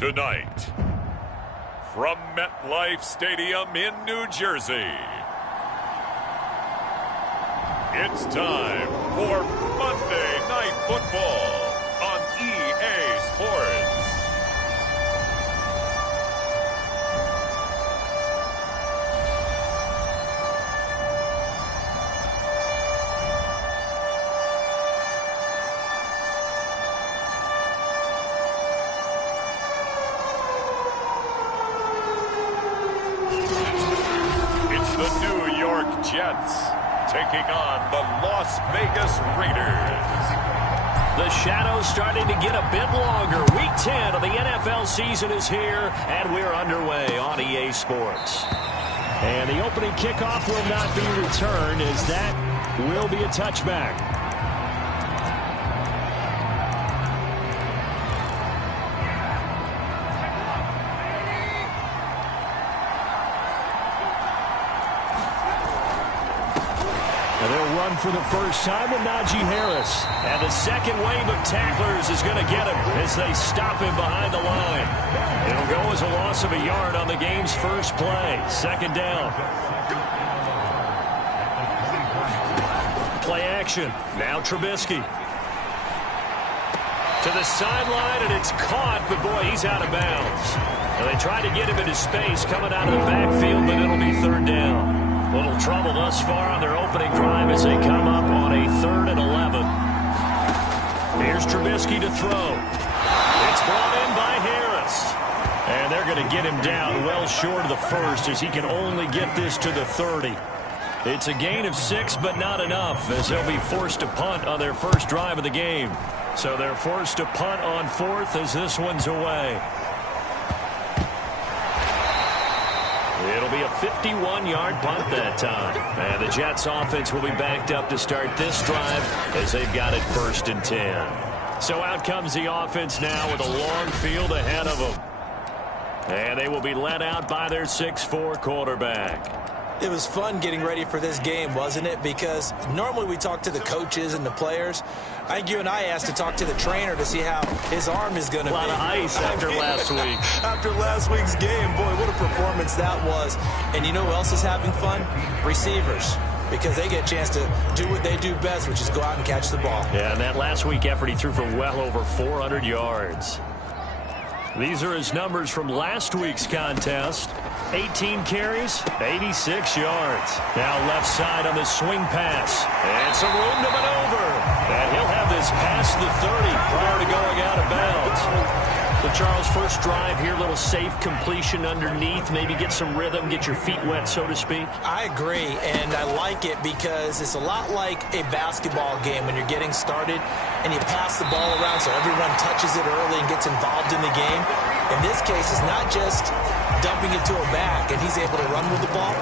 Tonight, from MetLife Stadium in New Jersey, it's time for Monday Night Football on EA Sports. Jets taking on the Las Vegas Raiders. The shadow's starting to get a bit longer. Week 10 of the NFL season is here, and we're underway on EA Sports. And the opening kickoff will not be returned, as that will be a touchback. For the first time with Najee Harris. And the second wave of tacklers is going to get him as they stop him behind the line. It'll go as a loss of a yard on the game's first play. Second down. Play action. Now Trubisky. To the sideline, and it's caught, but boy, he's out of bounds. And they try to get him into space coming out of the backfield, but it'll be third down. Little trouble thus far on their opening drive as they come up on a 3rd and 11. Here's Trubisky to throw. It's brought in by Harris. And they're going to get him down well short of the first as he can only get this to the 30. It's a gain of 6, but not enough, as they'll be forced to punt on their first drive of the game. So they're forced to punt on 4th as this one's away. It'll be a 51-yard punt that time. And the Jets offense will be backed up to start this drive as they've got it 1st and 10. So out comes the offense now with a long field ahead of them. And they will be led out by their 6'4" quarterback. It was fun getting ready for this game, wasn't it? Because normally we talk to the coaches and the players. I think you and I asked to talk to the trainer to see how his arm is going to be. A lot of ice after last week. After last week's game, boy, what a performance that was. And you know who else is having fun? Receivers. Because they get a chance to do what they do best, which is go out and catch the ball. Yeah, and that last week effort, he threw for well over 400 yards. These are his numbers from last week's contest. 18 carries, 86 yards. Now left side on the swing pass. And some room to maneuver. And he'll have this past the 30 prior to going out of bounds. So, Charles, first drive here, little safe completion underneath. Maybe get some rhythm, get your feet wet, so to speak. I agree, and I like it because it's a lot like a basketball game when you're getting started and you pass the ball around so everyone touches it early and gets involved in the game. In this case, it's not just dumping it to a back and he's able to run with the ball,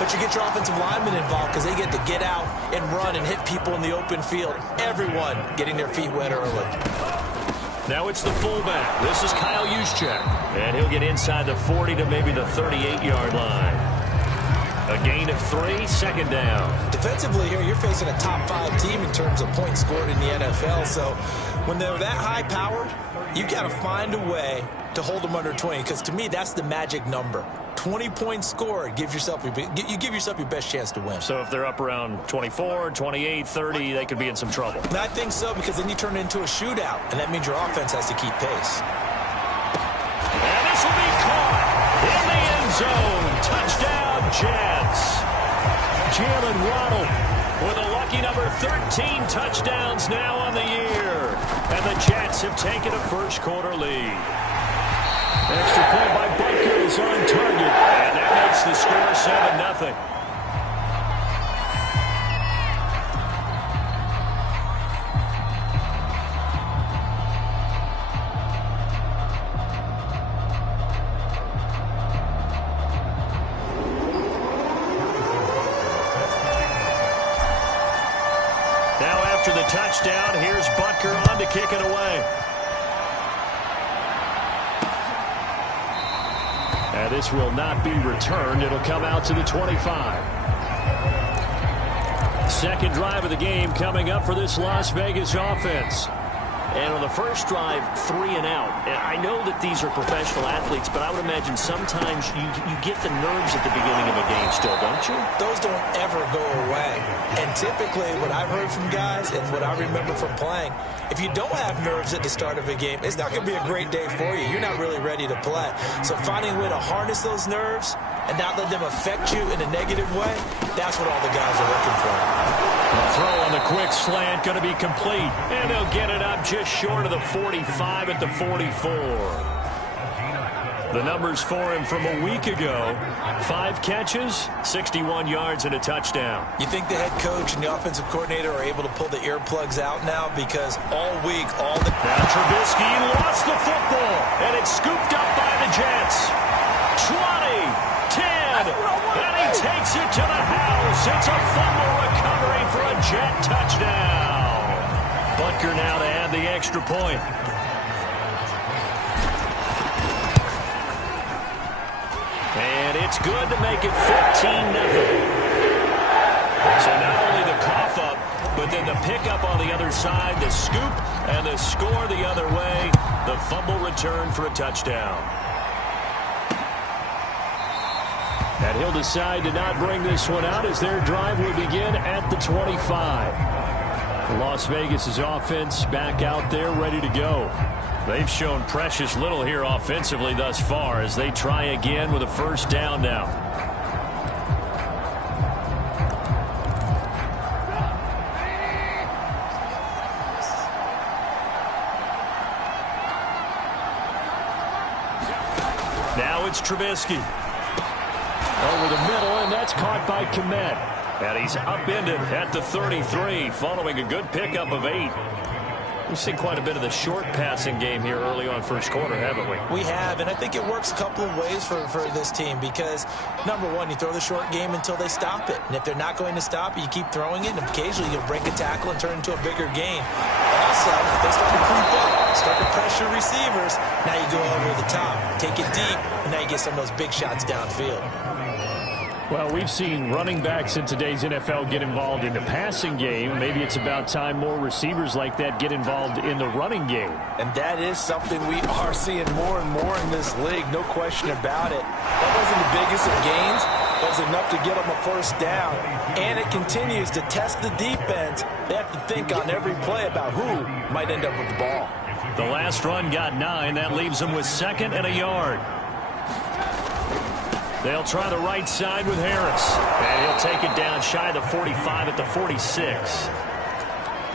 but you get your offensive linemen involved because they get to get out and run and hit people in the open field. Everyone getting their feet wet early. Now it's the fullback. This is Kyle Juszczyk. And he'll get inside the 40 to maybe the 38-yard line. A gain of 3, second down. Defensively here, you're facing a top-5 team in terms of points scored in the NFL. So when they're that high-powered, you've got to find a way to hold them under 20. Because to me, that's the magic number. 20 points scored, you give yourself your best chance to win. So if they're up around 24, 28, 30, they could be in some trouble. And I think so, because then you turn it into a shootout, and that means your offense has to keep pace. And this will be caught in the end zone. Touchdown, Jets. Jalen Waddle with a lucky number 13 touchdowns now on the year. And the Jets have taken a first-quarter lead. Extra point by Butker is on target, and that makes the score 7-0. Now after the touchdown, here's Butker on to kick it away. And this will not be returned. It'll come out to the 25. Second drive of the game coming up for this Las Vegas offense. And on the first drive, 3 and out. And I know that these are professional athletes, but I would imagine sometimes you get the nerves at the beginning of a game still, don't you? Those don't ever go away. And typically what I've heard from guys and what I remember from playing, if you don't have nerves at the start of a game, it's not going to be a great day for you. You're not really ready to play. So finding a way to harness those nerves and not let them affect you in a negative way, that's what all the guys are looking for. The throw on the quick slant going to be complete. And they'll get it up just short of the 45 at the 44. The numbers for him from a week ago: 5 catches, 61 yards, and a touchdown. You think the head coach and the offensive coordinator are able to pull the earplugs out now? Because all week, Now Trubisky lost the football, and it's scooped up by the Jets. 20, 10, and he takes it to the house. It's a fumble recovery for a Jet touchdown. Butker now to add the extra point. And it's good to make it 15-0. So not only the cough up, but then the pickup on the other side, the scoop, and the score the other way. The fumble return for a touchdown. And he'll decide to not bring this one out as their drive will begin at the 25. Las Vegas' offense back out there ready to go. They've shown precious little here offensively thus far as they try again with a first down now. Now it's Trubisky. Over the middle, and that's caught by Kmet. And he's upended at the 33 following a good pickup of 8. We've seen quite a bit of the short passing game here early on first quarter, haven't we? We have, and I think it works a couple of ways for this team because, number one, you throw the short game until they stop it. And if they're not going to stop it, you keep throwing it, and occasionally you'll break a tackle and turn it into a bigger game. Also, if they start to creep up, start to pressure receivers, now you go over the top, take it deep, and now you get some of those big shots downfield. Well, we've seen running backs in today's NFL get involved in the passing game. Maybe it's about time more receivers like that get involved in the running game. And that is something we are seeing more and more in this league, no question about it. That wasn't the biggest of gains, but it was enough to get them a first down. And it continues to test the defense. They have to think on every play about who might end up with the ball. The last run got 9. That leaves them with 2nd and a yard. They'll try the right side with Harris. And he'll take it down shy of the 45 at the 46.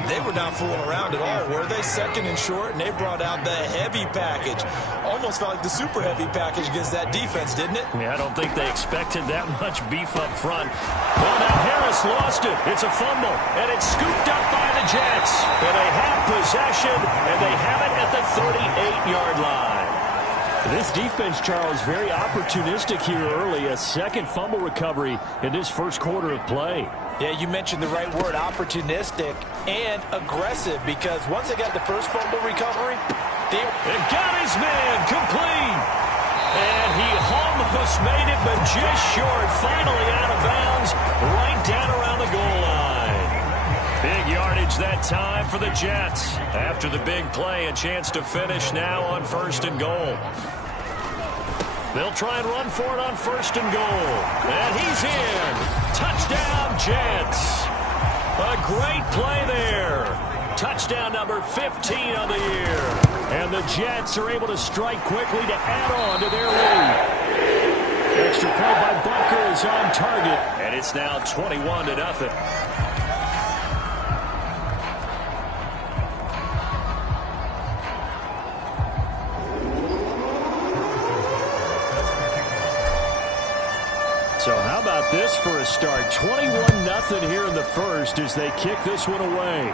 They were not fooling around at all, were they? 2nd and short, and they brought out the heavy package. Almost felt like the super heavy package against that defense, didn't it? Yeah, I don't think they expected that much beef up front. Well, now Harris lost it. It's a fumble, and it's scooped up by the Jets. And they have possession, and they have it at the 38-yard line. This defense, Charles, very opportunistic here early. A 2nd fumble recovery in this first quarter of play. Yeah, you mentioned the right word, opportunistic and aggressive, because once they got the first fumble recovery, they got his man complete. And he almost made it, but just short. Finally out of bounds, right down around the goal line. Big yardage that time for the Jets. After the big play, a chance to finish now on 1st and goal. They'll try and run for it on 1st and goal. And he's in. Touchdown, Jets. A great play there. Touchdown number 15 on the year. And the Jets are able to strike quickly to add on to their lead. Extra point by Butker is on target. And it's now 21-0. So how about this for a start? 21-0 here in the first as they kick this one away.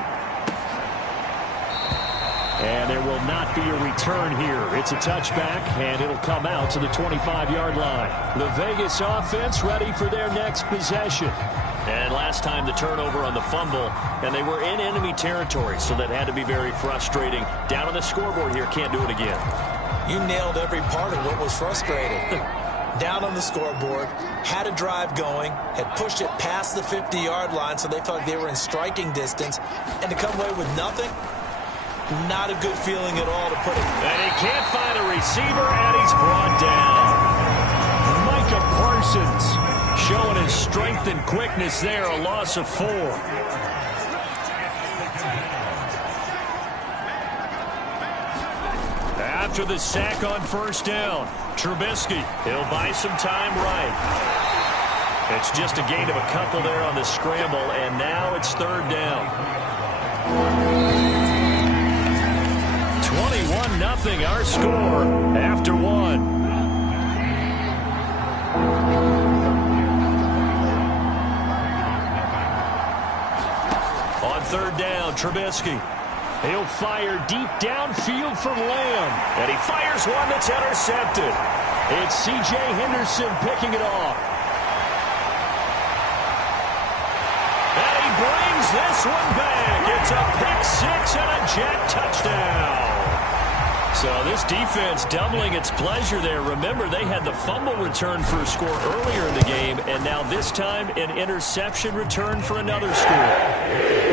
And there will not be a return here. It's a touchback, and it'll come out to the 25-yard line. The Vegas offense ready for their next possession. And last time the turnover on the fumble, and they were in enemy territory, so that had to be very frustrating. Down on the scoreboard here, can't do it again. You nailed every part of what was frustrating. Down on the scoreboard, had a drive going, had pushed it past the 50-yard line, so they felt like they were in striking distance, and to come away with nothing, Not a good feeling at all to put it. And he can't find a receiver, and he's brought down. Micah Parsons showing his strength and quickness there, a loss of 4. After the sack on first down, Trubisky, he'll buy some time right. It's just a gain of a couple there on the scramble, and now it's third down. 21-0 our score after 1. On third down, Trubisky. He'll fire deep downfield for Lamb. And he fires one that's intercepted. It's C.J. Henderson picking it off. And he brings this one back. It's a pick 6 and a Jet touchdown. So this defense doubling its pleasure there. Remember, they had the fumble return for a score earlier in the game, and now this time an interception return for another score.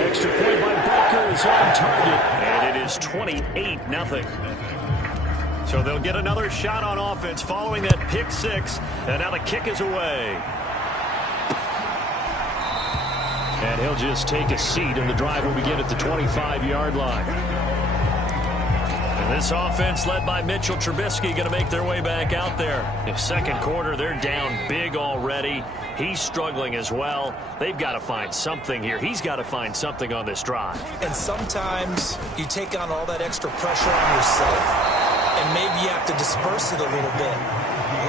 Extra point by Butker is on target, and it is 28-0. So they'll get another shot on offense following that pick 6, and now the kick is away. And he'll just take a seat, and the drive will begin at the 25-yard line. This offense led by Mitchell Trubisky going to make their way back out there. In second quarter, they're down big already. He's struggling as well. They've got to find something here. He's got to find something on this drive. And sometimes you take on all that extra pressure on yourself, and maybe you have to disperse it a little bit.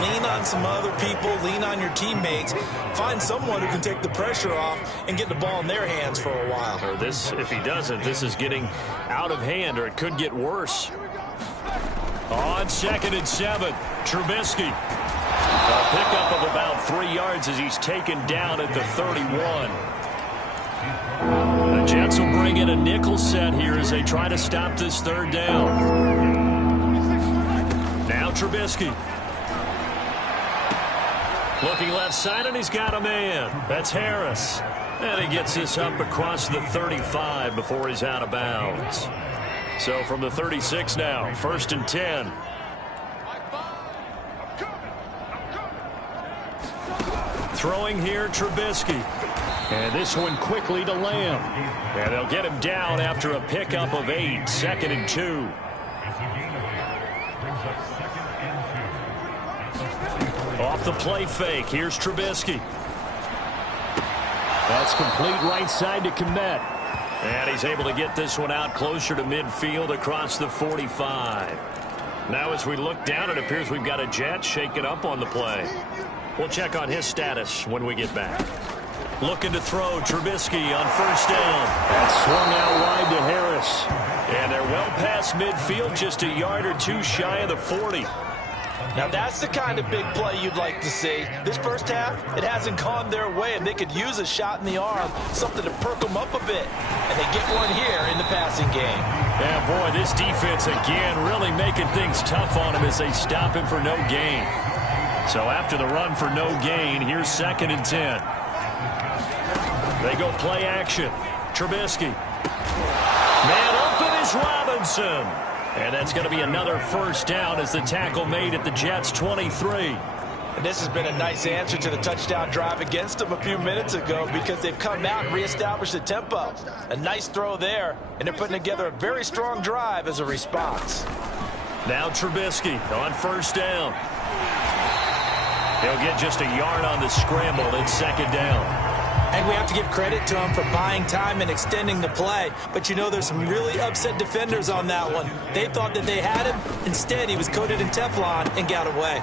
Lean on some other people, lean on your teammates. Find someone who can take the pressure off and get the ball in their hands for a while. Or this, if he doesn't, this is getting out of hand, or it could get worse. On 2nd and 7, Trubisky. A pickup of about 3 yards as he's taken down at the 31. The Jets will bring in a nickel set here as they try to stop this third down. Now Trubisky. Looking left side, and he's got a man. That's Harris. And he gets this up across the 35 before he's out of bounds. So from the 36 now, 1st and 10. Throwing here, Trubisky. And this one quickly to Lamb. And they'll get him down after a pickup of 8, 2nd and 2. Off the play fake, here's Trubisky. That's complete right side to Kmet. And he's able to get this one out closer to midfield across the 45. Now as we look down, it appears we've got a Jet shaking up on the play. We'll check on his status when we get back. Looking to throw, Trubisky on first down. That swung out wide to Harris. And they're well past midfield, just a yard or two shy of the 40. Now that's the kind of big play you'd like to see. This first half, it hasn't gone their way, and they could use a shot in the arm, something to perk them up a bit. And they get one here in the passing game. Yeah, boy, this defense again really making things tough on him as they stop him for no gain. So after the run for no gain, here's 2nd and 10. They go play action. Trubisky. Man open is Robinson. And that's going to be another first down as the tackle made at the Jets' 23. And this has been a nice answer to the touchdown drive against them a few minutes ago because they've come out and reestablished the tempo. A nice throw there, and they're putting together a very strong drive as a response. Now Trubisky on first down. He'll get just a yard on the scramble. It's 2nd down. And we have to give credit to him for buying time and extending the play. But, you know, there's some really upset defenders on that one. They thought that they had him. Instead, he was coated in Teflon and got away.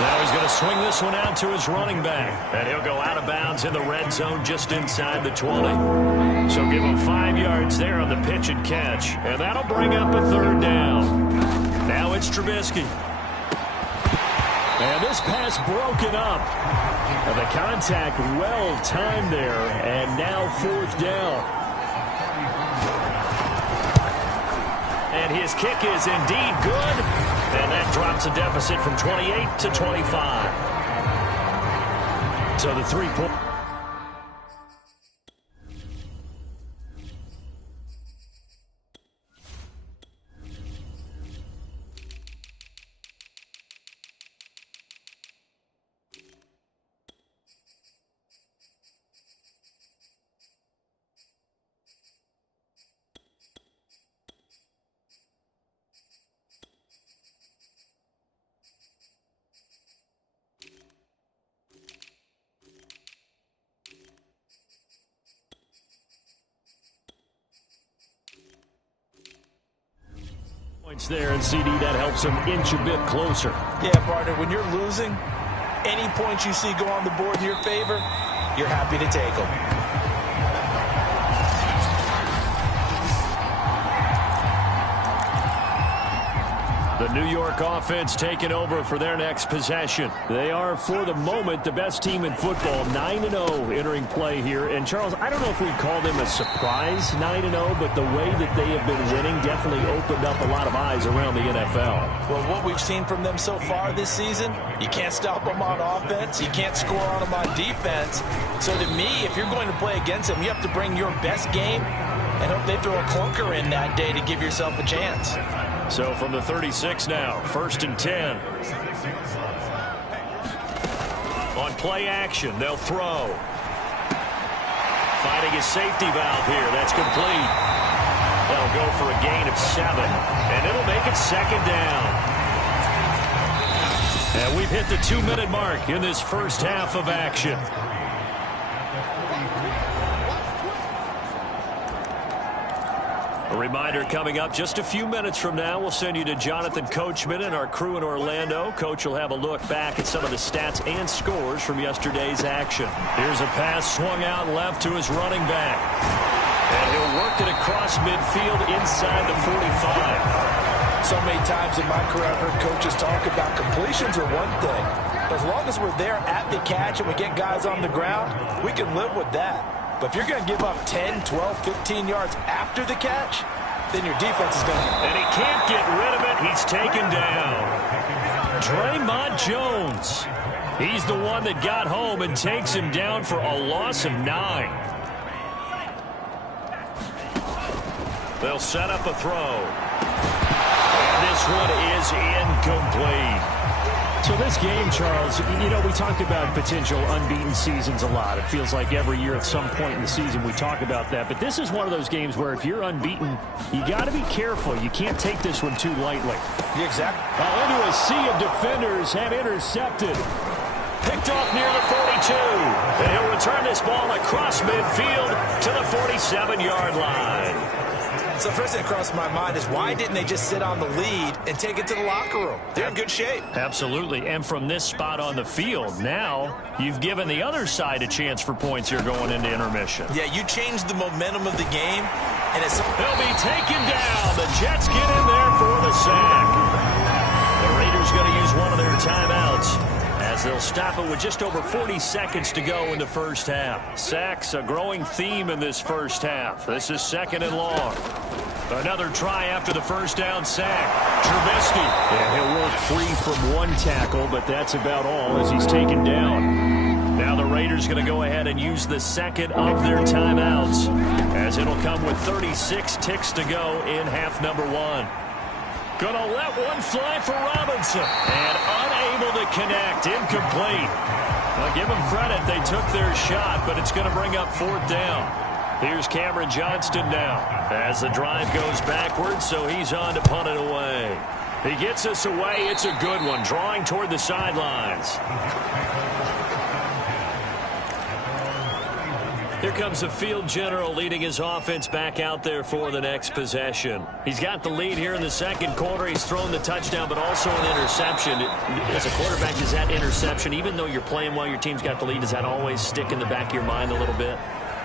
Now he's going to swing this one out to his running back. And he'll go out of bounds in the red zone just inside the 20. So give him 5 yards there on the pitch and catch. And that'll bring up a third down. Now it's Trubisky. And this pass broken up. And the contact well timed there. And now 4th down. And his kick is indeed good. And that drops a deficit from 28 to 25. So the 3-point. There, and CD, that helps him inch a bit closer. Yeah, partner, when you're losing, any points you see go on the board in your favor, you're happy to take them. The New York offense taking over for their next possession. They are, for the moment, the best team in football, 9-0 entering play here. And, Charles, I don't know if we'd call them a surprise 9-0, but the way that they have been winning definitely opened up a lot of eyes around the NFL. Well, what we've seen from them so far this season, you can't stop them on offense. You can't score on them on defense. So, to me, if you're going to play against them, you have to bring your best game and hope they throw a clunker in that day to give yourself a chance. So from the 36 now, 1st and 10. On play action, they'll throw. Finding a safety valve here. That's complete. They'll go for a gain of 7. And it'll make it 2nd down. And we've hit the 2-minute mark in this first half of action. A reminder coming up just a few minutes from now, we'll send you to Jonathan Coachman and our crew in Orlando. Coach will have a look back at some of the stats and scores from yesterday's action. Here's a pass swung out left to his running back. And he'll work it across midfield inside the 45. So many times in my career I've heard coaches talk about completions are one thing. As long as we're there at the catch and we get guys on the ground, we can live with that. But if you're going to give up 10, 12, 15 yards after the catch, then your defense is going to... And he can't get rid of it. He's taken down. Draymond Jones. He's the one that got home and takes him down for a loss of 9. They'll set up a throw. And this one is incomplete. So this game, Charles, you know, we talked about potential unbeaten seasons a lot. It feels like every year at some point in the season we talk about that. But this is one of those games where if you're unbeaten, you got to be careful. You can't take this one too lightly. Exactly. Into a sea of defenders and intercepted. Picked off near the 42. And he'll return this ball across midfield to the 47-yard line. So first thing that crossed my mind is why didn't they just sit on the lead and take it to the locker room? They're in good shape. Absolutely. And from this spot on the field, now you've given the other side a chance for points here going into intermission. Yeah, you changed the momentum of the game, and it's... They'll be taken down. The Jets get in there for the sack. The Raiders going to use one of their timeouts as they'll stop it with just over 40 seconds to go in the first half. Sacks, a growing theme in this first half. This is 2nd and long. Another try after the first down sack. Trubisky. And he'll work free from one tackle, but that's about all as he's taken down. Now the Raiders going to go ahead and use the second of their timeouts as it'll come with 36 ticks to go in half number 1. Gonna let one fly for Robinson. And unable to connect. Incomplete. Well, give them credit. They took their shot, but it's going to bring up 4th down. Here's Cameron Johnston now as the drive goes backwards, so he's on to punt it away. He gets us away. It's a good one, drawing toward the sidelines. Here comes the field general leading his offense back out there for the next possession. He's got the lead here in the second quarter. He's thrown the touchdown, but also an interception. As a quarterback, does that interception, even though you're playing while your team's got the lead, does that always stick in the back of your mind a little bit?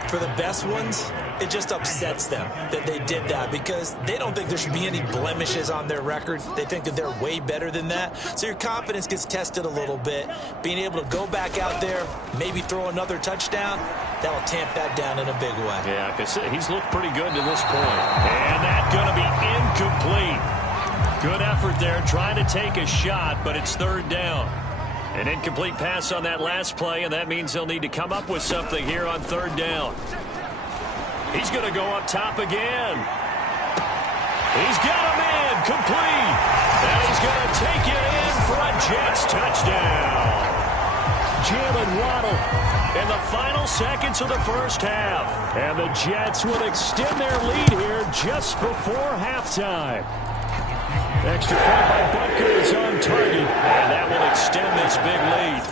For the best ones, it just upsets them that they did that because they don't think there should be any blemishes on their record. They think that they're way better than that. So your confidence gets tested a little bit. Being able to go back out there, maybe throw another touchdown, that'll tamp that down in a big way. Yeah, because he's looked pretty good to this point. And that's going to be incomplete. Good effort there, trying to take a shot, but it's 3rd down. An incomplete pass on that last play, and that means they'll need to come up with something here on 3rd down. He's going to go up top again. He's got him in, complete. And he's going to take it in for a Jets touchdown. Jalen Waddle in the final seconds of the first half. And the Jets will extend their lead here just before halftime. Extra point by Butker is on target, and that will extend this big lead.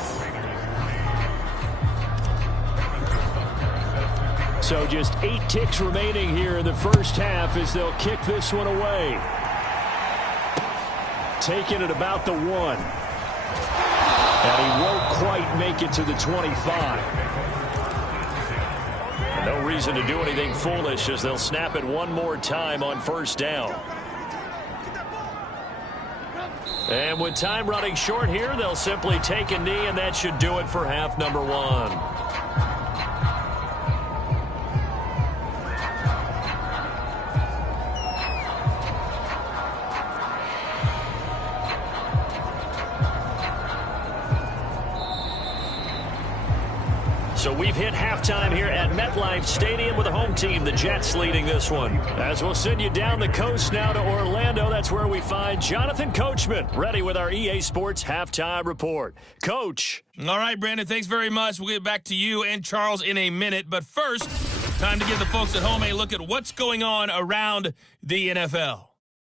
So just 8 ticks remaining here in the first half as they'll kick this one away. taken at about the 1. And he won't quite make it to the 25. No reason to do anything foolish as they'll snap it one more time on first down. And with time running short here, they'll simply take a knee, and that should do it for half number 1. So we've hit halftime here at MetLife Stadium with the home team, the Jets, leading this one. As we'll send you down the coast now to Orlando, that's where we find Jonathan Coachman, ready with our EA Sports Halftime Report. Coach. All right, Brandon, thanks very much. We'll get back to you and Charles in a minute. But first, time to give the folks at home a look at what's going on around the NFL.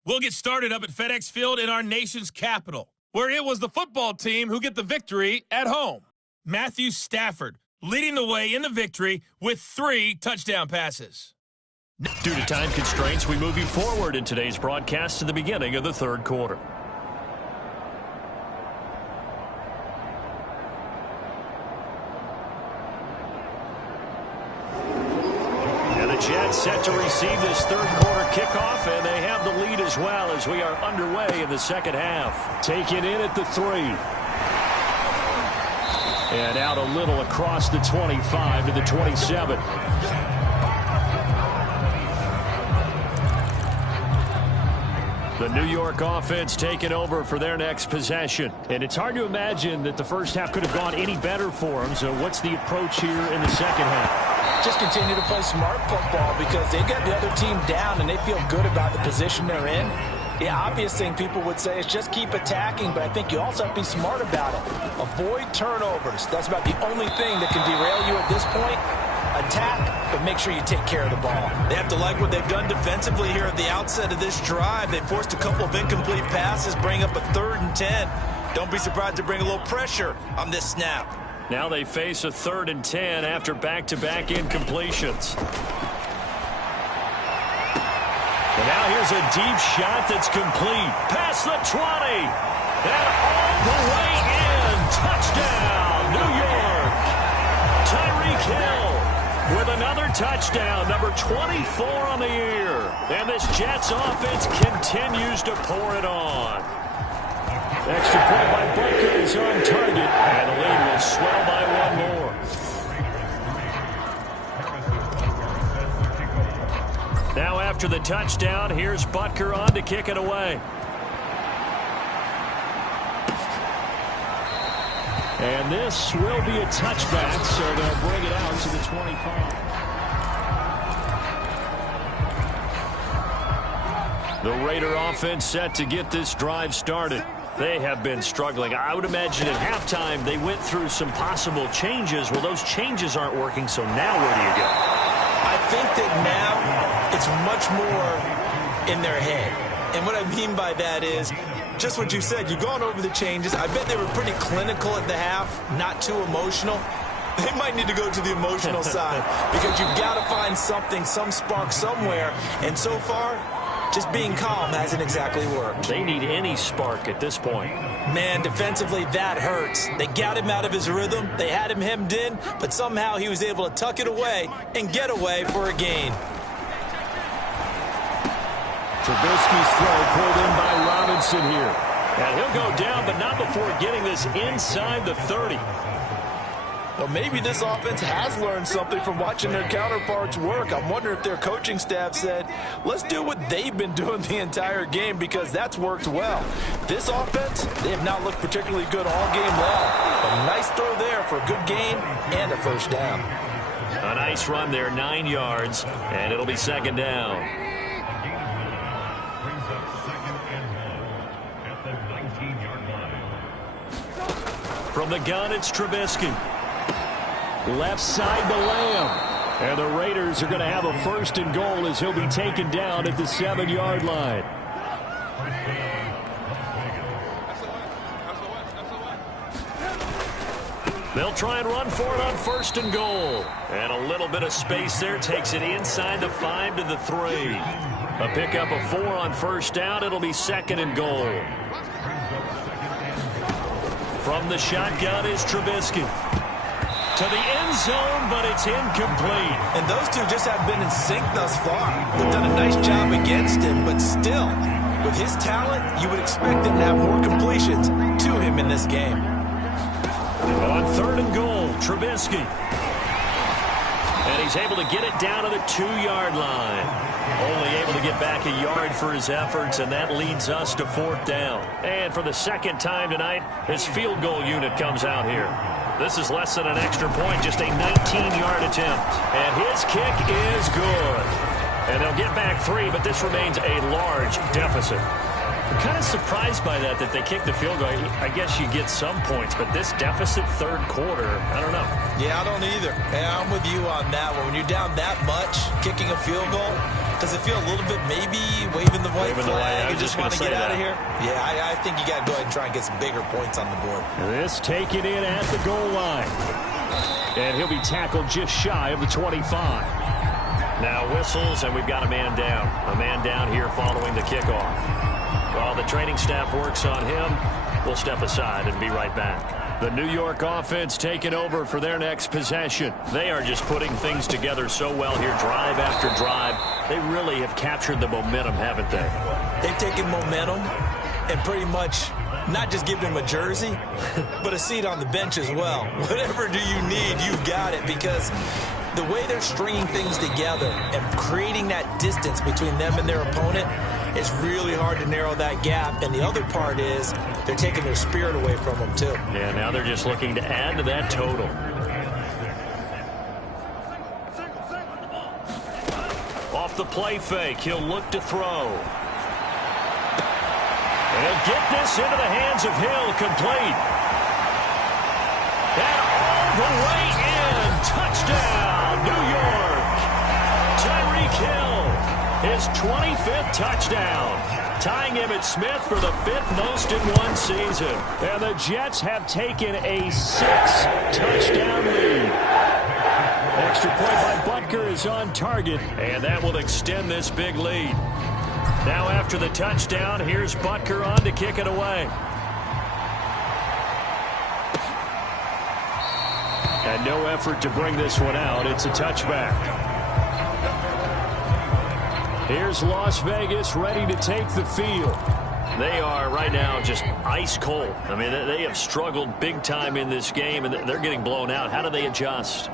We'll get started up at FedEx Field in our nation's capital, where it was the football team who get the victory at home. Matthew Stafford leading the way in the victory with 3 touchdown passes. Due to time constraints, we move you forward in today's broadcast to the beginning of the third quarter. And the Jets set to receive this third quarter kickoff, and they have the lead as well as we are underway in the second half. Taken in at the 3. And out a little across the 25 to the 27. The New York offense taking over for their next possession. And it's hard to imagine that the first half could have gone any better for them. So what's the approach here in the second half? Just continue to play smart football because they got the other team down and they feel good about the position they're in. The obvious thing people would say is just keep attacking, but I think you also have to be smart about it. Avoid turnovers. That's about the only thing that can derail you at this point. Attack, but make sure you take care of the ball. They have to like what they've done defensively here at the outset of this drive. They forced a couple of incomplete passes, bring up a 3rd and 10. Don't be surprised to bring a little pressure on this snap. Now they face a 3rd and 10 after back-to-back incompletions. And now here's a deep shot that's complete. Past the 20. And all the way in. Touchdown, New York. Tyreek Hill with another touchdown, number 24 on the year. And this Jets offense continues to pour it on. Extra point by Butker is on target. And the lead will swell by 1 more. Now after the touchdown, here's Butker on to kick it away. And this will be a touchback, so they'll bring it out to the 25. The Raider offense set to get this drive started. They have been struggling. I would imagine at halftime they went through some possible changes. Well, those changes aren't working, so now where do you go? I think that now it's much more in their head. And what I mean by that is just what you said. You've gone over the changes. I bet they were pretty clinical at the half, not too emotional. They might need to go to the emotional side because you've got to find something, some spark somewhere. And so far, just being calm hasn't exactly worked. They need any spark at this point. Man, defensively, that hurts. They got him out of his rhythm. They had him hemmed in, but somehow he was able to tuck it away and get away for a gain. Trubisky's throw pulled in by Robinson here. And he'll go down, but not before getting this inside the 30. Well, maybe this offense has learned something from watching their counterparts work. I'm wondering if their coaching staff said, let's do what they've been doing the entire game because that's worked well. This offense, they have not looked particularly good all game long. A nice throw there for a good gain and a first down. A nice run there, 9 yards, and it'll be second down. From the gun, it's Trubisky. Left side to Lamb. And the Raiders are going to have a 1st and goal as he'll be taken down at the 7-yard line. They'll try and run for it on 1st and goal. And a little bit of space there takes it inside the 5 to the 3. A pickup of 4 on 1st down. It'll be 2nd and goal. From the shotgun is Trubisky. To the end zone, but it's incomplete. And those two just have been in sync thus far. They've done a nice job against him, but still, with his talent, you would expect him to have more completions to him in this game. On 3rd and goal, Trubisky. And he's able to get it down to the 2-yard line. Only able to get back a yard for his efforts, and that leads us to 4th down. And for the second time tonight, his field goal unit comes out here. This is less than an extra point, just a 19-yard attempt. And his kick is good. And they'll get back 3, but this remains a large deficit. I'm kind of surprised by that they kicked the field goal. I guess you get some points, but this deficit 3rd quarter, I don't know. Yeah, I don't either. Yeah, I'm with you on that one. When you're down that much, kicking a field goal, does it feel a little bit maybe waving the white flag? You just want to get out of here? Yeah, I think you got to go ahead and try and get some bigger points on the board. This taken in at the goal line. And he'll be tackled just shy of the 25. Now whistles, and we've got a man down. A man down here following the kickoff. While the training staff works on him, we'll step aside and be right back. The New York offense taking over for their next possession. They are just putting things together so well here, drive after drive. They really have captured the momentum, haven't they? They've taken momentum and pretty much not just given him a jersey, but a seat on the bench as well. Whatever do you need, you've got it, because the way they're stringing things together and creating that distance between them and their opponent, it's really hard to narrow that gap. And the other part is they're taking their spirit away from them, too. Yeah, now they're just looking to add to that total. Off the play fake, he'll look to throw. And he'll get this into the hands of Hill, complete. And all the way in, touchdown, New York. Tyreek Hill. His 25th touchdown, tying Emmitt Smith for the 5th most in one season. And the Jets have taken a 6-touchdown lead. Extra point by Butker is on target, and that will extend this big lead. Now after the touchdown, here's Butker on to kick it away. And no effort to bring this one out. It's a touchback. Here's Las Vegas ready to take the field. They are right now just ice cold. I mean, they have struggled big time in this game, and they're getting blown out. How do they adjust?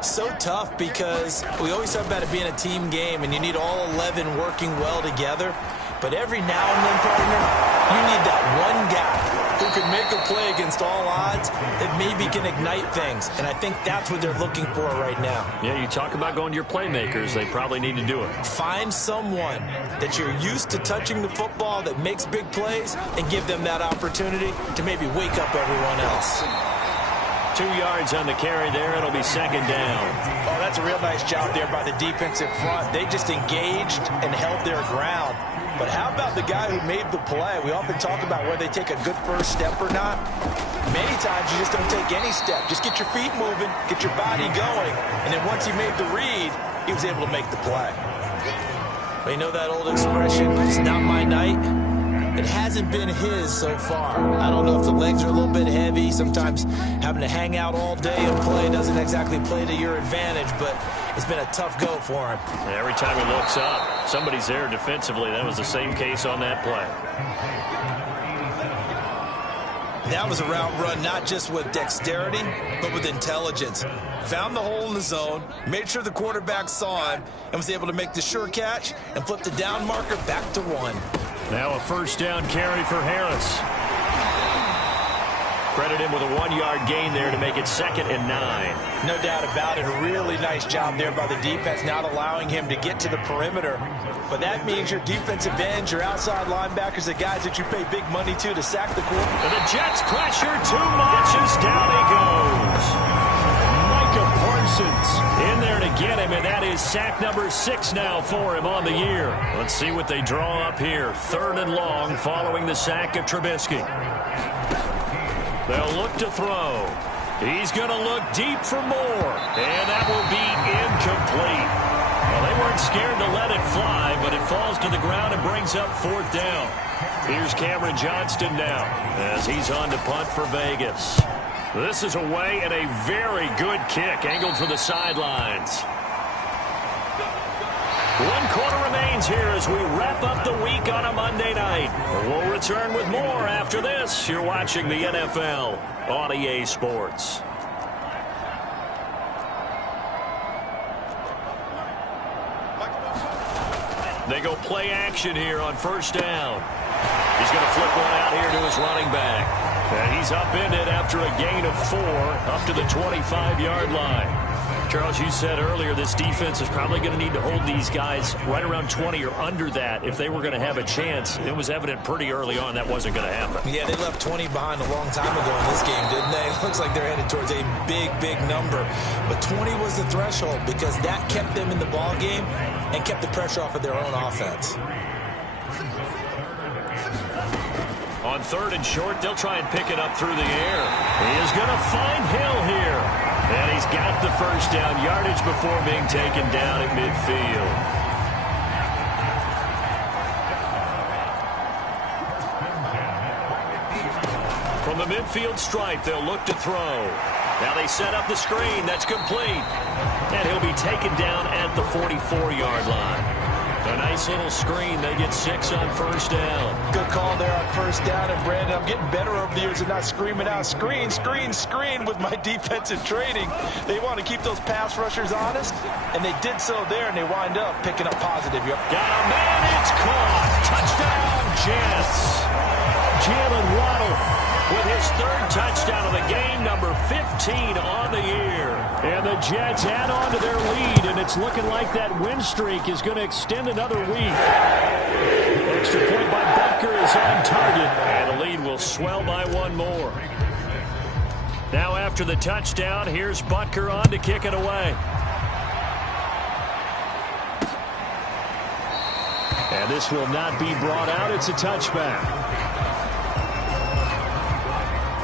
So tough, because we always talk about it being a team game, and you need all 11 working well together. But every now and then, partner, you need that one guy who can make a play against all odds that maybe can ignite things. And I think that's what they're looking for right now. Yeah, you talk about going to your playmakers. They probably need to do it. Find someone that you're used to touching the football that makes big plays and give them that opportunity to maybe wake up everyone else. 2 yards on the carry there. It'll be 2nd down. Oh, that's a real nice job there by the defensive front. They just engaged and held their ground. But how about the guy who made the play? We often talk about whether they take a good first step or not. Many times you just don't take any step. Just get your feet moving, get your body going, and then once he made the read, he was able to make the play. But you know that old expression, it's not my night? It hasn't been his so far. I don't know if the legs are a little bit heavy. Sometimes having to hang out all day and play doesn't exactly play to your advantage, but it's been a tough go for him. Every time he looks up, somebody's there defensively. That was the same case on that play. That was a route run not just with dexterity, but with intelligence. Found the hole in the zone, made sure the quarterback saw him, and was able to make the sure catch and flip the down marker back to 1. Now a 1st down carry for Harris. Credit him with a 1-yard gain there to make it 2nd and 9. No doubt about it. A really nice job there by the defense, not allowing him to get to the perimeter. But that means your defensive ends, your outside linebackers, the guys that you pay big money to sack the quarterback. And the Jets pressure too much as down he goes. Micah Parsons in there to get him, and that is sack number 6 now for him on the year. Let's see what they draw up here. 3rd and long following the sack of Trubisky. They'll look to throw. He's going to look deep for more, and that will be incomplete. Well, they were weren't scared to let it fly, but it falls to the ground and brings up 4th down. Here's Cameron Johnston now as he's on to punt for Vegas. This is away and a very good kick angled for the sidelines. 1 quarter remains here as we wrap up the week on a Monday night. We'll return with more after this. You're watching the NFL on EA Sports. They go play action here on 1st down. He's going to flip one out here to his running back. And he's upended after a gain of 4 up to the 25-yard line. Charles, you said earlier this defense is probably going to need to hold these guys right around 20 or under that if they were going to have a chance. It was evident pretty early on that wasn't going to happen. Yeah, they left 20 behind a long time ago in this game, didn't they? It looks like they're headed towards a big, big number. But 20 was the threshold because that kept them in the ball game and kept the pressure off of their own offense. On 3rd and short, they'll try and pick it up through the air. He is going to find Hill here. And he's got the 1st down yardage before being taken down at midfield. From the midfield stripe, they'll look to throw. Now they set up the screen. That's complete. And he'll be taken down at the 44-yard line. A nice little screen. They get 6 on 1st down. Good call there on 1st down. And, Brandon, I'm getting better over the years of not screaming out, screen, screen, screen with my defensive training. They want to keep those pass rushers honest, and they did so there, and they wind up picking up positive. Got a man. It's caught. Touchdown, Jets. Jalen Waddle with his 3rd touchdown of the game, number 15 on the year. And the Jets add on to their lead, and it's looking like that win streak is going to extend another week. Extra point by Butker is on target, and the lead will swell by 1 more. Now after the touchdown, here's Butker on to kick it away. And this will not be brought out. It's a touchback.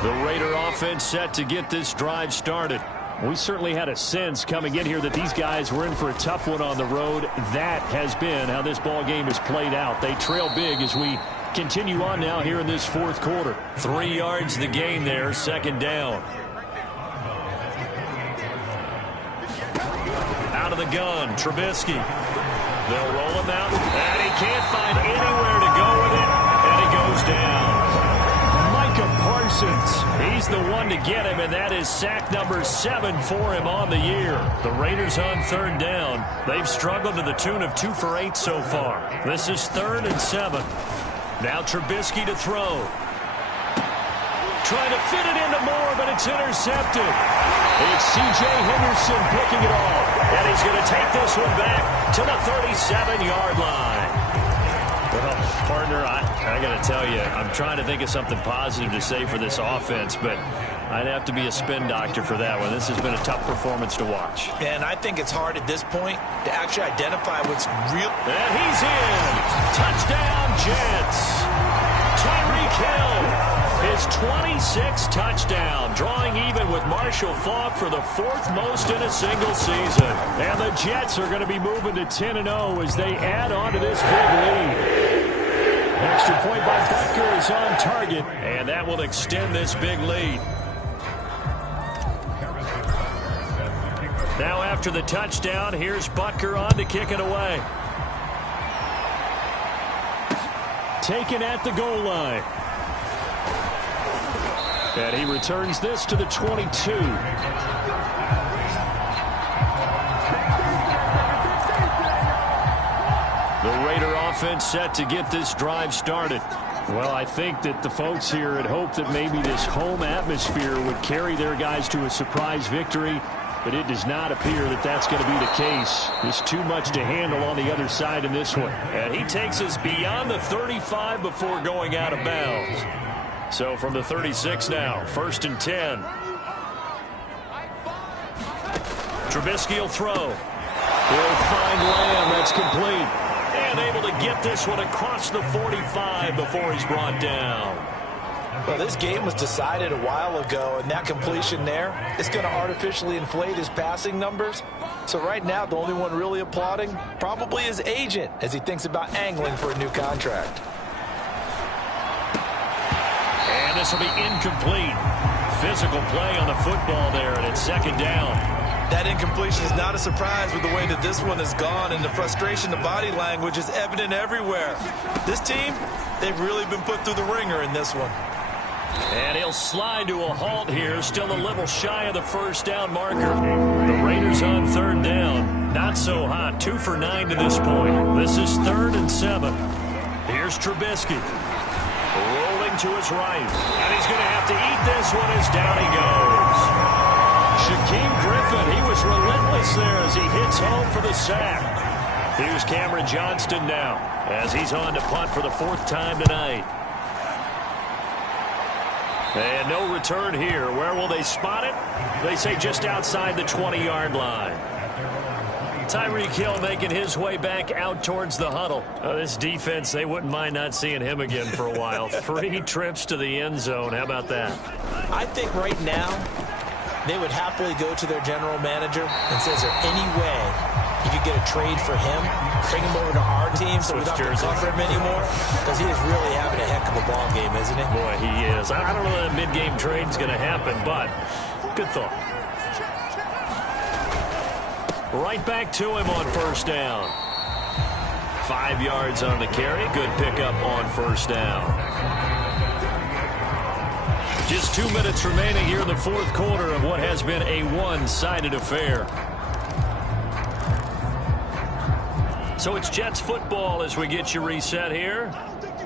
The Raider offense set to get this drive started. We certainly had a sense coming in here that these guys were in for a tough one on the road. That has been how this ball game has played out. They trail big as we continue on now here in this 4th quarter. 3 yards the gain there, 2nd down. Out of the gun, Trubisky. They'll roll him out, and he can't find anywhere to go with it, and he goes down. Parsons, he's the one to get him, and that is sack number 7 for him on the year. The Raiders on 3rd down. They've struggled to the tune of 2 for 8 so far. This is 3rd and 7. Now Trubisky to throw. Trying to fit it into Moore, but it's intercepted. It's C.J. Henderson picking it off, and he's going to take this one back to the 37-yard line. Well, partner, I got to tell you, I'm trying to think of something positive to say for this offense, but I'd have to be a spin doctor for that one. This has been a tough performance to watch. And I think it's hard at this point to actually identify what's real. And he's in. Touchdown, Jets. Tyreek Hill. His 26th touchdown, drawing even with Marshall Faulk for the 4th most in a single season. And the Jets are going to be moving to 10-0 as they add on to this big lead. Extra point by Butker is on target, and that will extend this big lead. Now after the touchdown, here's Butker on to kick it away. Taken at the goal line. And he returns this to the 22. The Raider offense set to get this drive started. Well, I think that the folks here had hoped that maybe this home atmosphere would carry their guys to a surprise victory, but it does not appear that that's going to be the case. There's too much to handle on the other side in this one. And he takes us beyond the 35 before going out of bounds. So from the 36 now, 1st and 10. Trubisky will throw. He'll find Lamb. That's complete. And able to get this one across the 45 before he's brought down. Well, this game was decided a while ago, and that completion there is going to artificially inflate his passing numbers. So right now, the only one really applauding probably his agent as he thinks about angling for a new contract. And this will be incomplete. Physical play on the football there, and it's second down. That incompletion is not a surprise with the way that this one has gone, and the frustration, the body language is evident everywhere. This team, they've really been put through the ringer in this one. And he'll slide to a halt here, still a little shy of the first down marker. The Raiders on third down. Not so hot, 2 for 9 to this point. This is 3rd and 7. Here's Trubisky. Rolling to his right. And he's going to have to eat this one as down he goes. Shaquem Griffin, he was relentless there as he hits home for the sack. Here's Cameron Johnston now as he's on to punt for the 4th time tonight. And no return here. Where will they spot it? They say just outside the 20-yard line. Tyreek Hill making his way back out towards the huddle. This defense, they wouldn't mind not seeing him again for a while. 3 trips to the end zone. How about that? I think right now they would happily go to their general manager and say, is there any way you could get a trade for him, bring him over to our team so we don't have to cover him anymore? Because he is really having a heck of a ball game, isn't he? Boy, he is. I don't know that a mid-game trade's going to happen, but good thought. Right back to him on first down. 5 yards on the carry. Good pickup on first down. Just 2 minutes remaining here in the 4th quarter of what has been a one-sided affair. So it's Jets football as we get you reset here.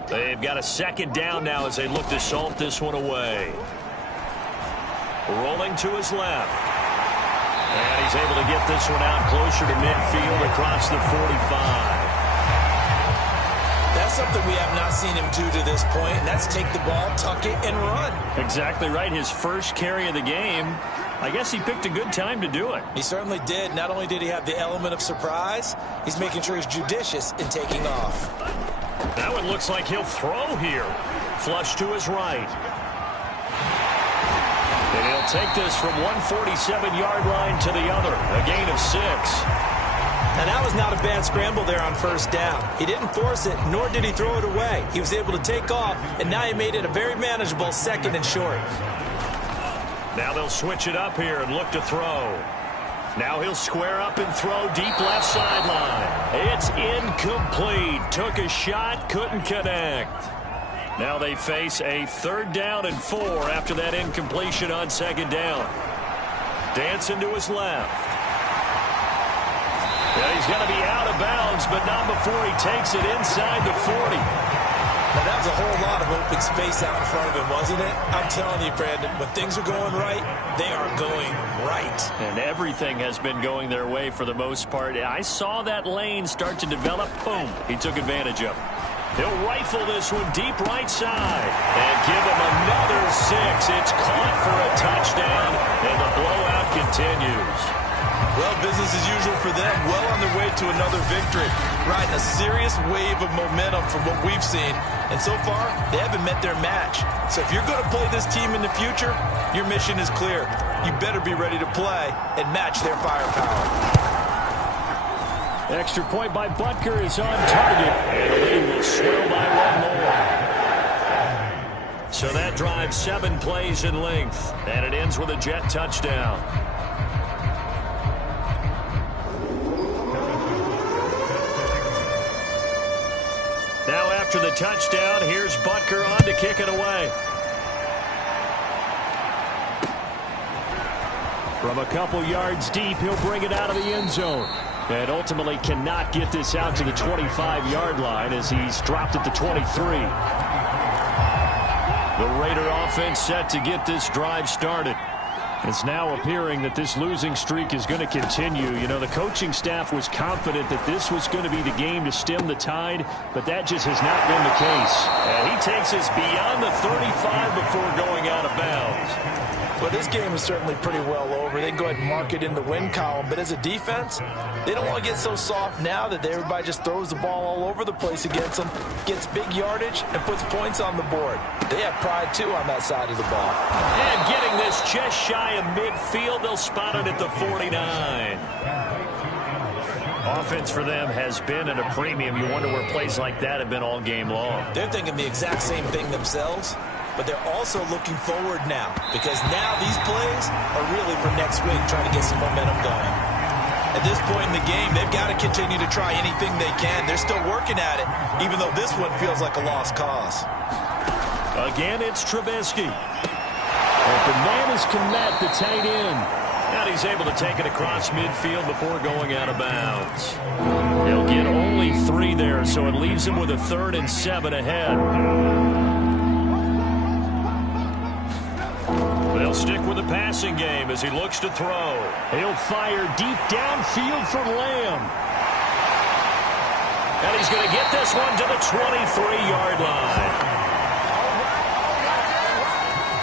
They've got a 2nd down now as they look to salt this one away. Rolling to his left. And he's able to get this one out closer to midfield across the 45. That's something we have not seen him do to this point, and that's take the ball, tuck it, and run. Exactly right. His first carry of the game. I guess he picked a good time to do it. He certainly did. Not only did he have the element of surprise, he's making sure he's judicious in taking off. That one looks like he'll throw here. Flush to his right. And he'll take this from 147-yard line to the other. A gain of 6. And that was not a bad scramble there on first down. He didn't force it, nor did he throw it away. He was able to take off, and now he made it a very manageable 2nd and short. Now they'll switch it up here and look to throw. Now he'll square up and throw deep left sideline. It's incomplete. Took a shot, couldn't connect. Now they face a 3rd down and 4 after that incompletion on 2nd down. Dancing to his left. Yeah, he's going to be out of bounds, but not before he takes it inside the 40. Now, that was a whole lot of open space out in front of him, wasn't it? I'm telling you, Brandon, when things are going right, they are going right. And everything has been going their way for the most part. I saw that lane start to develop. Boom. He took advantage of it. He'll rifle this one deep right side and give him another 6. It's caught for a touchdown, and the blowout continues. Well, business as usual for them. Well on their way to another victory. Riding a serious wave of momentum from what we've seen. And so far, they haven't met their match. So if you're going to play this team in the future, your mission is clear. You better be ready to play and match their firepower. Extra point by Butker is on target. And they will swirl by 1 more. So that drives 7 plays in length. And it ends with a Jet touchdown. Now after the touchdown, here's Butker on to kick it away. From a couple yards deep, he'll bring it out of the end zone. And ultimately cannot get this out to the 25-yard line as he's dropped at the 23. The Raider offense set to get this drive started. It's now appearing that this losing streak is going to continue. You know, the coaching staff was confident that this was going to be the game to stem the tide, but that just has not been the case. And he takes us beyond the 35 before going out of bounds. Well, this game is certainly pretty well over. They can go ahead and mark it in the win column. But as a defense, they don't want to get so soft now that everybody just throws the ball all over the place against them, gets big yardage, and puts points on the board. They have pride, too, on that side of the ball. And getting this just shy of midfield, they'll spot it at the 49. Offense for them has been at a premium. You wonder where plays like that have been all game long. They're thinking the exact same thing themselves, but they're also looking forward now, because now these plays are really for next week, trying to get some momentum going. At this point in the game, they've got to continue to try anything they can. They're still working at it, even though this one feels like a lost cause. Again, it's Trubisky. Open man is Kmet, the tight end. And he's able to take it across midfield before going out of bounds. He'll get only 3 there, so it leaves him with a 3rd and 7 ahead. They'll stick with the passing game as he looks to throw. He'll fire deep downfield from Lamb. And he's going to get this one to the 23-yard line.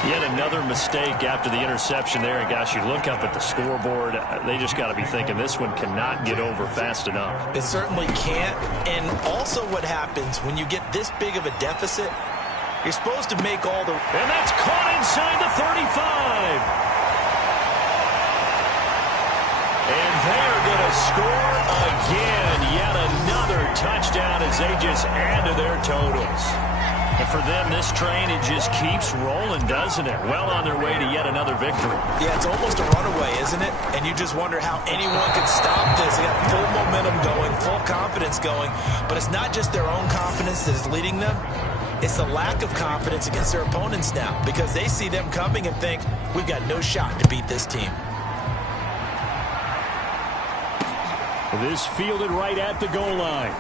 Yet another mistake after the interception there. And, gosh, you look up at the scoreboard. They just got to be thinking this one cannot get over fast enough. It certainly can't. And also what happens when you get this big of a deficit, you're supposed to make all the... And that's caught inside the 35. And they're going to score again. Yet another touchdown as they just add to their totals. And for them, this train, it just keeps rolling, doesn't it? Well on their way to yet another victory. Yeah, it's almost a runaway, isn't it? And you just wonder how anyone can stop this. They got full momentum going, full confidence going. But it's not just their own confidence that is leading them. It's the lack of confidence against their opponents now, because they see them coming and think, we've got no shot to beat this team. This fielded right at the goal line.